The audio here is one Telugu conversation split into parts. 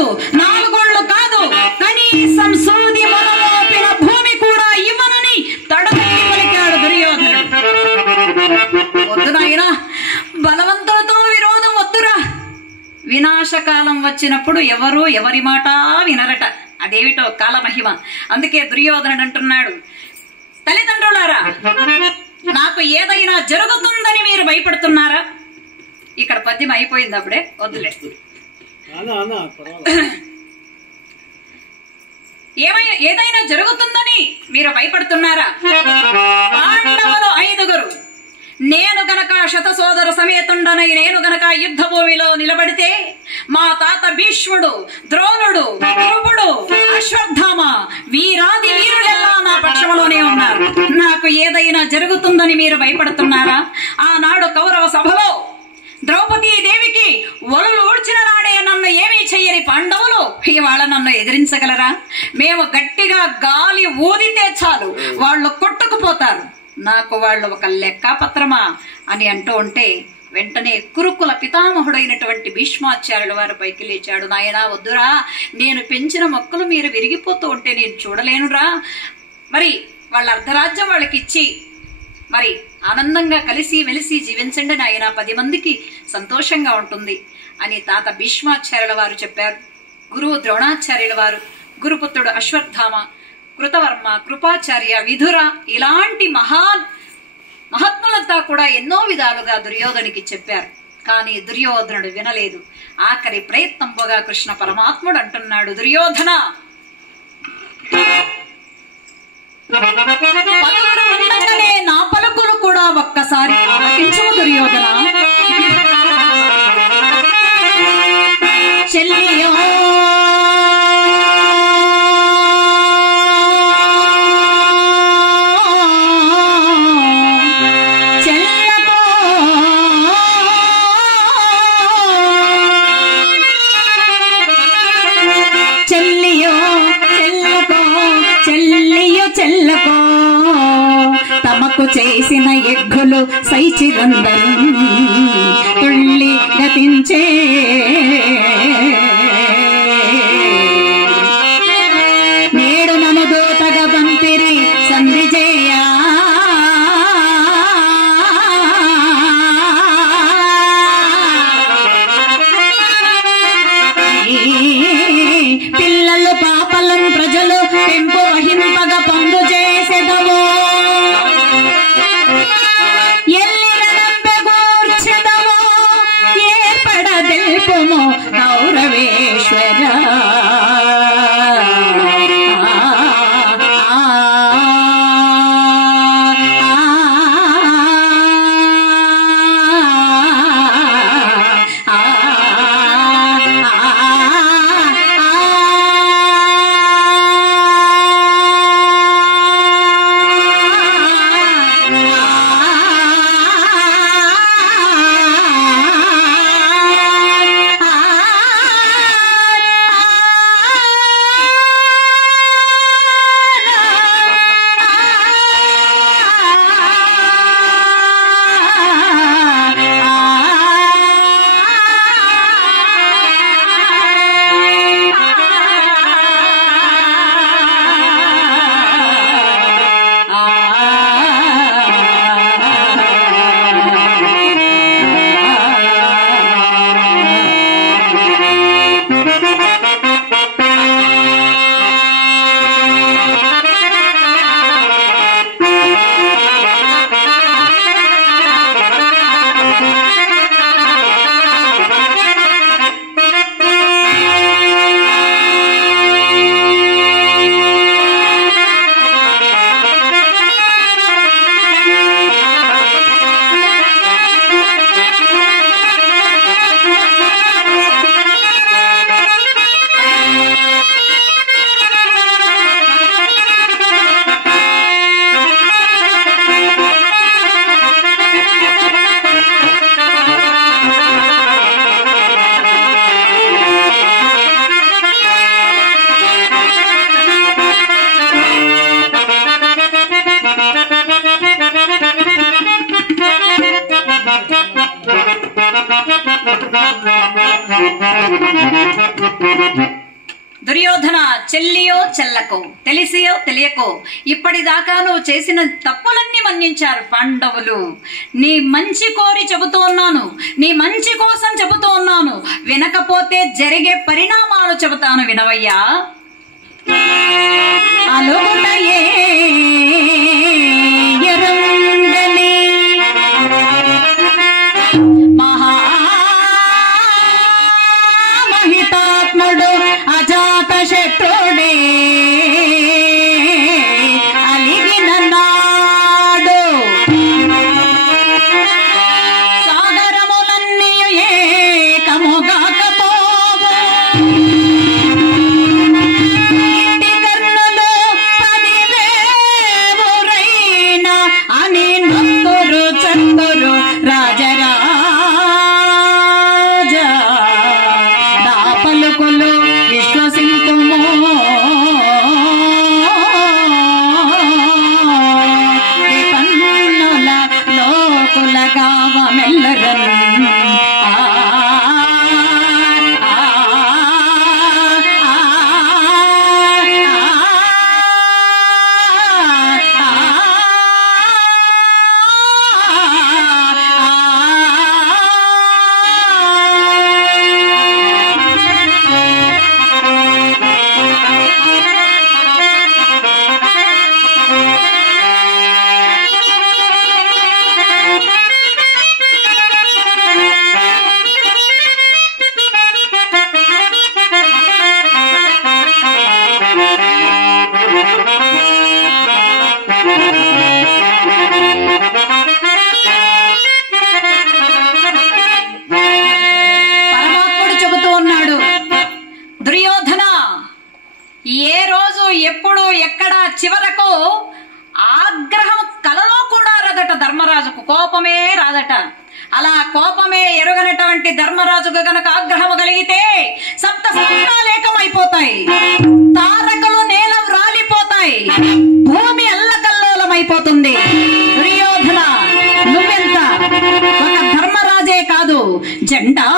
కాదు, 4 గోళ్లు కాదు, కనీసం సూది మొదలుపిన భూమి కూడా ఇవ్వనని తడబెట్టి పలికాడు దుర్యోధనుడు. వద్దు నాయనా, బలవంతులతో విరోధం వద్దురా. వినాశకాలం వచ్చినప్పుడు ఎవరు ఎవరి మాట వినరట. అదేమిటో కాలమహిమ. అందుకే దుర్యోధనుడు అంటున్నాడు, తల్లిదండ్రులారా, నాకు ఏదైనా జరుగుతుందని మీరు భయపడుతున్నారా? ఇక్కడ పద్యం అయిపోయింది, అప్పుడే వద్దులే. ఏదైనా జరుగుతుందని మీరు భయపడుతున్నారా? పాండవులు 5గురు, నేను గనక శతసోదర సమేతుండనై నేను గనక యుద్ధ భూమిలో నిలబడితే మా తాత భీష్ముడు, ద్రోణుడు, కృపుడు, అశ్వత్థామ వీరాది వీరులెల్లా నా పక్షంలోనే ఉన్నారు. నాకు ఏదైనా జరుగుతుందని మీరు భయపడుతున్నారా? ఆనాడు కౌరవ సభలో ద్రౌపదీదేవికి ఒళ్ళు ఊడ్చిన నాడే నన్ను ఏమీ చెయ్యని పాండవులు ఇవాళ నన్ను ఎదిరించగలరా? మేము గట్టిగా గాలి ఊదితే చాలు వాళ్ళు కొట్టుకుపోతారు. నాకు వాళ్ళు ఒక లెక్కాపత్రమా అని అంటూ ఉంటే వెంటనే కురుకుల పితామహుడైనటువంటి భీష్మాచార్యుల వారు పైకి లేచాడు. నాయనా వద్దురా, నేను పెంచిన మొక్కలు మీరు విరిగిపోతూ ఉంటే నేను చూడలేనురా. మరి వాళ్ళ అర్ధరాజ్యం వాళ్ళకి ఇచ్చి మరి ఆనందంగా కలిసి మెలిసి జీవించండి నాయన, 10 మందికి సంతోషంగా ఉంటుంది అని తాత భీష్మాచార్యుల వారు చెప్పారు. గురువు ద్రోణాచార్యుల వారు, గురుపుత్రుడు అశ్వత్థామ, కృతవర్మ, కృపాచార్య, విధుర ఇలాంటి మహాత్ములంతా కూడా ఎన్నో విధాలుగా దుర్యోధనుడికి చెప్పారు. కానీ దుర్యోధనుడు వినలేదు. ఆఖరి ప్రయత్నంగా కృష్ణ పరమాత్ముడు అంటున్నాడు, దుర్యోధన, పలువురు ఉండగానే నా పలుకులు కూడా ఒక్కసారి ఆలకించు దుర్యోధన. చెల్లియో తమకు చేసిన ఎగ్గులు సైచిరందరం తుళ్ళి గతించే నేడు నన్ను దూతగా పంపిరి సంధిజేయ. పిల్లలు పాపలను ప్రజలు పెంపు వహింపగా పండు చేసేదవో ఎల్లిన నంపెగు దుర్యోధన, చెల్లియో చెల్లకో, తెలిసియో తెలియకో ఇప్పటిదాకా నువ్వు చేసిన తప్పులన్నీ మన్నించారు పాండవులు. నీ మంచి కోరి చెబుతూ ఉన్నాను, నీ మంచి కోసం చెబుతూ ఉన్నాను. వినకపోతే జరిగే పరిణామాలు చెబుతాను, వినవయ్యా. అలుగుటయే ఎరంగని మహితాత్ముడు అజాత శత్రుడే అలిగిన నాడు సాగరములన్నీ ఏకముగాకపోవు. ఇంటి కర్ణులు 10,000 అని నొత్తురు చత్తురు రాజరా పలుకులు విశ్వసింతుమో. పన్నుల లోకుల గావమెల్లరన్ పరమాత్ముడు చెబుతూ ఉన్నాడు, దుర్యోధన, ఏ రోజు ఎప్పుడు ఎక్కడ చివరకు ఆగ్రహం కలలో కూడా రాదట ధర్మరాజుకు, కోపమే రాదట. అలా కోపమే ఎరుగనటువంటి ధర్మరాజుకు గనక ఆగ్రహం కలిగితే సప్త సముద్రాలేకమైపోతాయి, తారకలు నేల రాలిపోతాయి, భూమి అల్లకల్లోలమైపోతుంది. దుర్యోధన, నువ్వెంత ఒక ధర్మరాజే కాదు, జెండా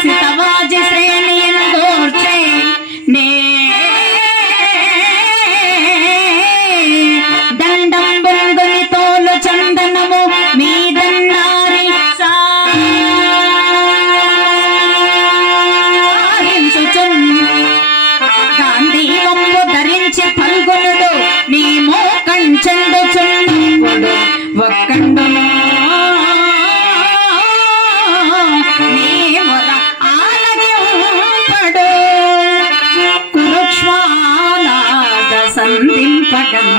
సితవాజి శ్రేణియన్ గోర్చే నే దండం బొంగుని తోలు చందనము మీదన్నారి సారించుచున్ గాంధీ వంపు ధరించి ఫల్గునుడు నీ మోకంచెండు చుండు ఒక్కండును సంధింపగన్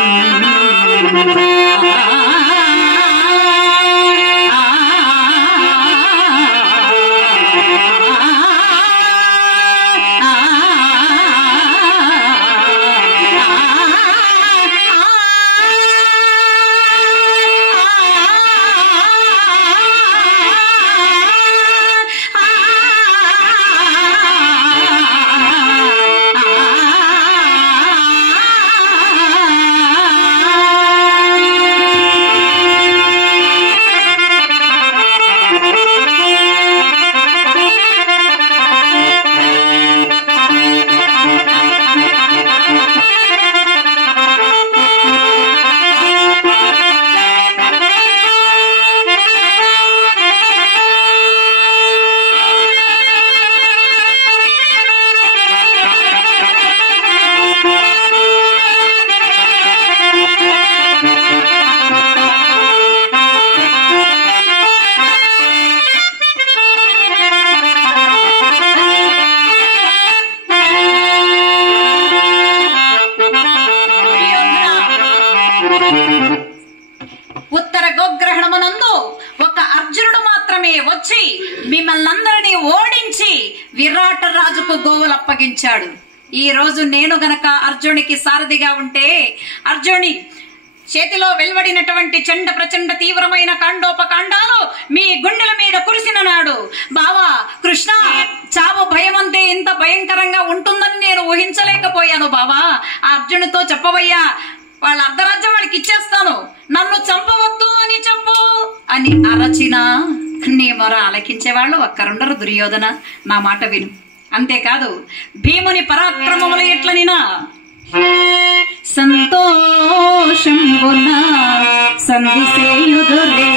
ఉత్తర గోగ్రహణమునందు ఒక అర్జునుడు మాత్రమే వచ్చి మిమ్మల్నందరినీ ఓడించి విరాట రాజుకు గోవులు అప్పగించాడు. ఈ రోజు నేను గనక అర్జునికి సారథిగా ఉంటే అర్జుని చేతిలో వెలువడినటువంటి చండ ప్రచండ తీవ్రమైన కాండోపకాండాలు మీ గుండెల మీద కురిసిన నాడు బావా కృష్ణ, చావు భయం అంటే ఇంత భయంకరంగా ఉంటుందని నేను ఊహించలేకపోయాను బావా. ఆ అర్జునుడితో చెప్పవయ్యా, వాళ్ళ అర్ధరాజ్యం వాళ్ళకి ఇచ్చేస్తాను, నన్ను చంపవద్దు అని చెప్పు అని అరచినా నీ మొర ఆలకించేవాళ్ళు ఒక్కరుండరు దుర్యోధన. నా మాట విను. అంతేకాదు భీముని పరాక్రమములు ఎట్లనినా సంతోషంబున సంధిసేయుదురే.